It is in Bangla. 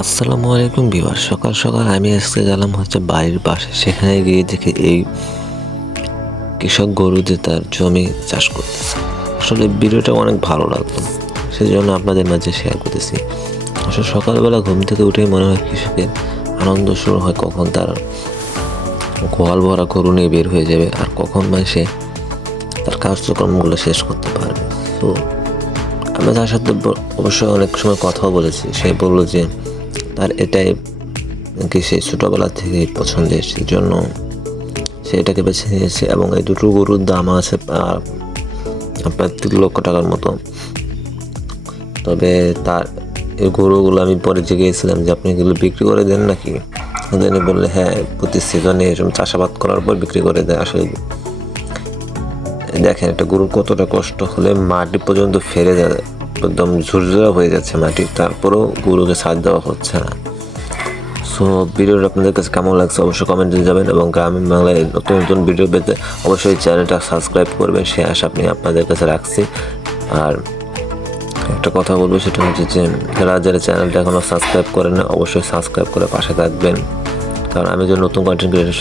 আসসালামু আলাইকুম বিবার সকাল সকাল আমি আজকে গেলাম হচ্ছে বাড়ির পাশে। সেখানে গিয়ে দেখি এই কৃষক গরু যে তার জমি চাষ করতেছে। আসলে ভিডিওটা অনেক ভালো লাগল সেই জন্য আপনাদের মাঝে শেয়ার করতেছি। আসলে সকালবেলা ঘুম থেকে উঠেই মনে হয় কৃষকের আনন্দ শুরু হয় কখন তার গোয়াল ভরা গরু নিয়ে বের হয়ে যাবে আর কখন মানে সে তার কার্যক্রমগুলো শেষ করতে পারবে। তো আমি তার সাথে অবশ্যই অনেক সময় কথাও বলেছি, সে বলল যে তার এটাই নাকি সে ছোটোবেলা থেকেই পছন্দের জন্য সে এটাকে বেছে নিয়েছে এবং এই দুটো গরুর দাম আছে আপনার তিন লক্ষ টাকার মতো। তবে তার এই গরুগুলো আমি পরে জিজ্ঞেসছিলাম যে আপনি এগুলো বিক্রি করে দেন নাকি? দেন বললে হ্যাঁ প্রতি সিজনে এরকম চাষাবাদ করার পর বিক্রি করে দেয়, আসলে দেখেন, একটা গরুর কতটা কষ্ট হলে মাটি পর্যন্ত ফেরে যায় একদম ঝুরঝুরা হয়ে যাচ্ছে মাটি তারপরেও গরুকে সার দেওয়া হচ্ছে না। সো ভিডিওটা আপনাদের কাছে কেমন লাগছে অবশ্যই কমেন্টে যাবেন এবং গ্রামীণ বাংলায় নতুন নতুন ভিডিও পেতে অবশ্যই চ্যানেলটা সাবস্ক্রাইব করবেন সে আশা আপনি আপনাদের কাছে রাখছি। আর একটা কথা বলব, সেটা হচ্ছে যে, যারা যারা চ্যানেলটা এখনও সাবস্ক্রাইব করেন না, অবশ্যই সাবস্ক্রাইব করে পাশে থাকবেন। কারণ আমি যে নতুন কন্টেন্ট ক্রিয়েটার